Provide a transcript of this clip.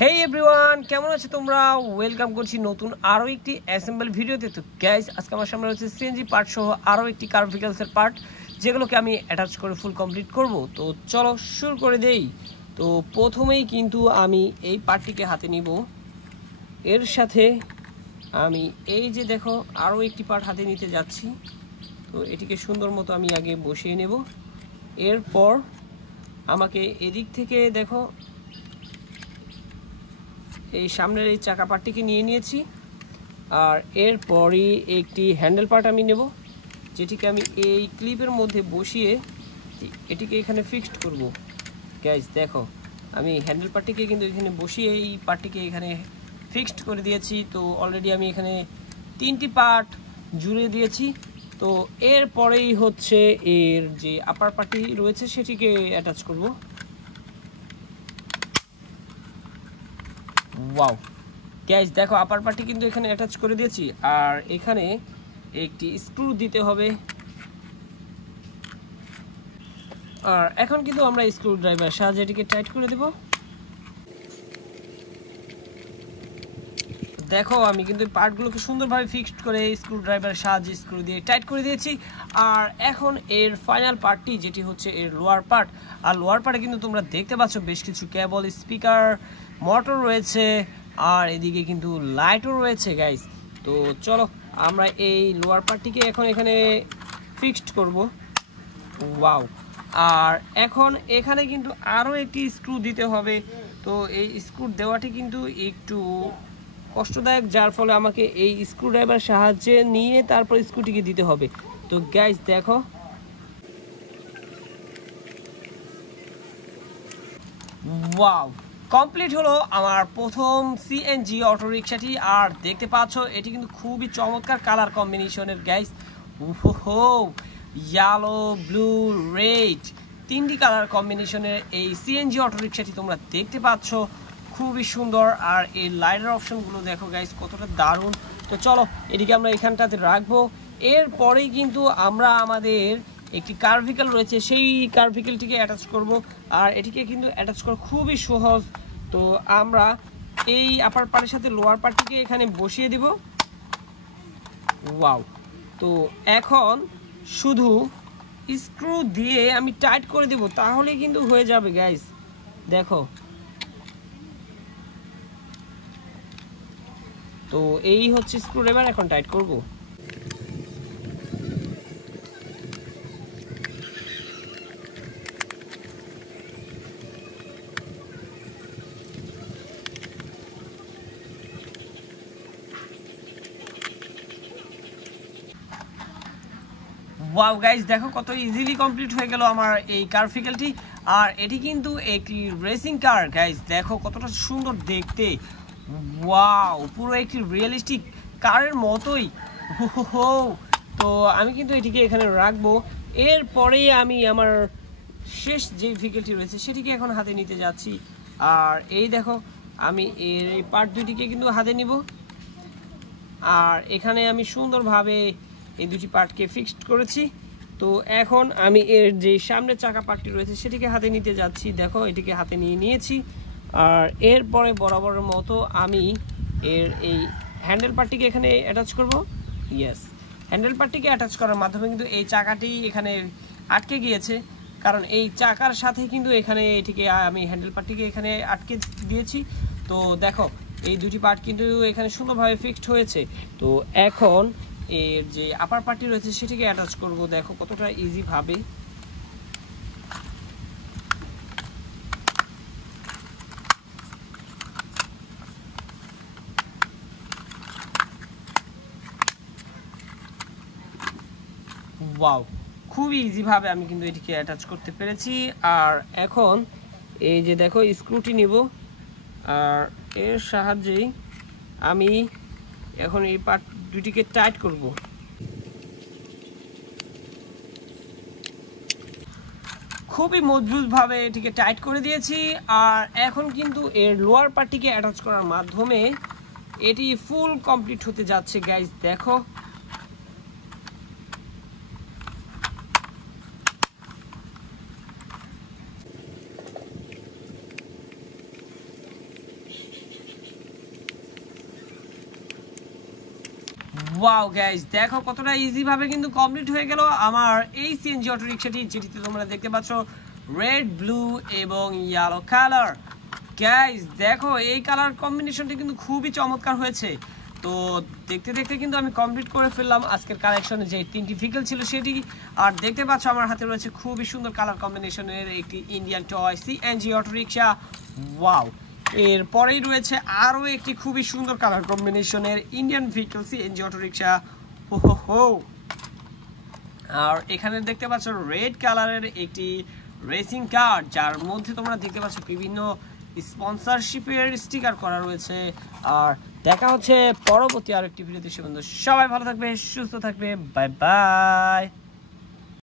হেই everyone, কেমন আছো তোমরা? ওয়েলকাম করছি নতুন আরো একটি অ্যাসেম্বল ভিডিওতে। তো গাইস, আজকে আমার সামনে রয়েছে সিএনজি পার্ট সহ আরো একটি কার ভেহিকলসের পার্ট, যেগুলোকে আমি অ্যাটাচ করে ফুল কমপ্লিট করব। তো চলো শুরু করে দেই। তো প্রথমেই কিন্তু আমি এই পার্টটিকে হাতে নিব। এর সাথে আমি এই যে দেখো আরো একটি পার্ট হাতে নিতে যাচ্ছি। তো এটিকে সুন্দর মতো আমি আগে বসিয়ে নেব। এরপর আমাকে এদিক থেকে দেখো এই সামনের এই চাকা পার্টটিকে নিয়ে নিয়েছি। আর এরপরই একটি হ্যান্ডেল পার্ট আমি নেব, যেটিকে আমি এই ক্লিপের মধ্যে বসিয়ে এটিকে এখানে ফিক্সড করব। গাইস দেখো, আমি হ্যান্ডেল পার্টটিকে কিন্তু এখানে বসিয়ে এই পার্টটিকে এখানে ফিক্সড করে দিয়েছি। তো অলরেডি আমি এখানে 3টি পার্ট জুড়ে দিয়েছি। তো এরপরেই হচ্ছে এর যে আপার পার্টটি রয়েছে সেটিকে অ্যাটাচ করব। ওয়াও গাইস দেখো, আপার পার্টটি কিন্তু এখানে অ্যাটাচ করে দিয়েছি। আর এখানে একটি স্ক্রু দিতে হবে। আর এখন কিন্তু আমরা স্ক্রু ড্রাইভার সাহায্যে এটিকে টাইট করে দেব। দেখো, আমি কিন্তু পার্টগুলোকে সুন্দরভাবে ফিক্সড করে স্ক্রু ড্রাইভারের সাহায্যে স্ক্রু দিয়ে টাইট করে দিয়েছি। আর এখন এর ফাইনাল পার্টটি, যেটি হচ্ছে এর লোয়ার পার্ট। আর লোয়ার পার্টে কিন্তু তোমরা দেখতে পাচ্ছ বেশ কিছু কেবল, স্পিকার, মোটর রয়েছে। আর এদিকে কিন্তু লাইটও রয়েছে গাইস। তো চলো আমরা এই লোয়ার পার্টটিকে এখন এখানে ফিক্সড করব। ওয়াও! আর এখন এখানে কিন্তু আরও একটি স্ক্রু দিতে হবে। তো এই স্ক্রু দেওয়াটি কিন্তু একটু কষ্টদায়ক, যার ফলে আমাকে এই স্ক্রু ড্রাইভার সাহায্যে নিয়ে তারপর স্ক্রুটিকে দিতে হবে। তো গাইস দেখো, ওয়াও, কমপ্লিট হলো আমার প্রথম সিএনজি অটোরিকশাটি। আর দেখতে পাচ্ছ এটি কিন্তু খুবই চমৎকার কালার কম্বিনেশনের গাইস। ওহো, ইয়েলো, ব্লু, রেড, 3টি কালার কম্বিনেশনের এই সিএনজি অটোরিকশাটি তোমরা দেখতে পাচ্ছ, খুবই সুন্দর। আর এই লাইটের অপশনগুলো দেখো গাইস, কতটা দারুণ। তো চলো এটিকে আমরা এখানটাতে রাখবো। এরপরেই কিন্তু আমরা আমাদের একটি কার ভেহিকল রয়েছে, সেই কার ভেহিকলটিকে অ্যাটাচ করব। আর এটিকে কিন্তু অ্যাটাচ করা খুবই সহজ। তো আমরা এই আপার পার্টের সাথে লোয়ার পার্টটিকে এখানে বসিয়ে দিব। ওয়াও! তো এখন শুধু স্ক্রু দিয়ে আমি টাইট করে দেব, তাহলে কিন্তু হয়ে যাবে গাইস। দেখো, তো এই হচ্ছে স্ক্রু ড্রাইভার, এখন টাইট করব। ওয়াও গাইস দেখো, কত ইজিলি কমপ্লিট হয়ে গেল আমার এই কার ভেহিকলটি। আর এটি কিন্তু একটি রেসিং কার গাইস, দেখো কতটা সুন্দর দেখতে। ওয়াও, পুরো একটি রিয়েলিস্টিক কারের মতোই। হো, তো আমি কিন্তু এটিকে এখানে রাখবো। এরপরেই আমি আমার শেষ যে ভেহিকলটি রয়েছে সেটিকে এখন হাতে নিতে যাচ্ছি। আর এই দেখো, আমি এর এই পার্ট দুটিকে কিন্তু হাতে নিব। আর এখানে আমি সুন্দরভাবে এই দুটি পার্টকে ফিক্সড করেছি। তো এখন আমি এর যে সামনের চাকা পার্টটি রয়েছে সেটিকে হাতে নিতে যাচ্ছি। দেখো, এটিকে হাতে নিয়ে নিয়েছি। আর এরপরে বরাবরের মতো আমি এর এই হ্যান্ডেল পার্টটিকে এখানে অ্যাটাচ করব। ইয়েস, হ্যান্ডেল পার্টটিকে অ্যাটাচ করার মাধ্যমে কিন্তু এই চাকাটি এখানে আটকে গিয়েছে, কারণ এই চাকার সাথে কিন্তু এখানে এটিকে আমি হ্যান্ডেল পার্টটিকে এখানে আটকে দিয়েছি। তো দেখো, এই দুটি পার্ট কিন্তু এখানে সুন্দরভাবে ফিক্সড হয়েছে। তো এখন এর যে আপার পার্টটি রয়েছে সেটিকে অ্যাটাচ করব। দেখো কতটা ইজি ভাবে। ওয়াও, খুবই ইজি ভাবে আমি কিন্তু এটিকে অ্যাটাচ করতে পেরেছি। আর এখন এই যে দেখো স্ক্রুটি নিব, আর এর সাহায্যেই আমি এখন এই পার্ট দুটিকে টাইট করব। খুবই মজবুতভাবে এটিকে টাইট করে দিয়েছি। আর এখন কিন্তু এর লোয়ার পার্টটিকে অ্যাটাচ করার মাধ্যমে এটি ফুল কমপ্লিট হতে যাচ্ছে গাইস। দেখো, ওয়াও গাইস, দেখো কতটা ইজি ভাবে কিন্তু কমপ্লিট হয়ে গেল আমার এই সিএনজি অটো রিকশাটি, যেটিতে তোমরা দেখতে পাচ্ছ রেড, ব্লু এবং ইয়েলো কালার। গাইস দেখো এই কালার কম্বিনেশনটি কিন্তু খুবই চমৎকার হয়েছে। তো দেখতে দেখতে কিন্তু আমি কমপ্লিট করে ফেললাম আজকের কালেকশনে যে 3টি ভেহিকল ছিল সেটি। আর দেখতে পাচ্ছ আমার হাতে রয়েছে খুবই সুন্দর কালার কম্বিনেশনের একটি Indian toy CNG auto rickshaw. Wow, এরপরেই রয়েছে আরও একটি খুবই সুন্দর কালার কম্বিনেশনের Indian vehicle CNG auto rickshaw. হো। আর এখানে দেখতে পাচ্ছ রেড কালারের একটি রেসিং কার, যার মধ্যে তোমরা দেখতে পাচ্ছ বিভিন্ন স্পন্সরশিপের স্টিকার করা রয়েছে। আর দেখা হচ্ছে পরবর্তী আরেকটি ভিডিওতে। সে বন্ধু সবাই ভালো থাকবে, সুস্থ থাকবে, বাই বাই।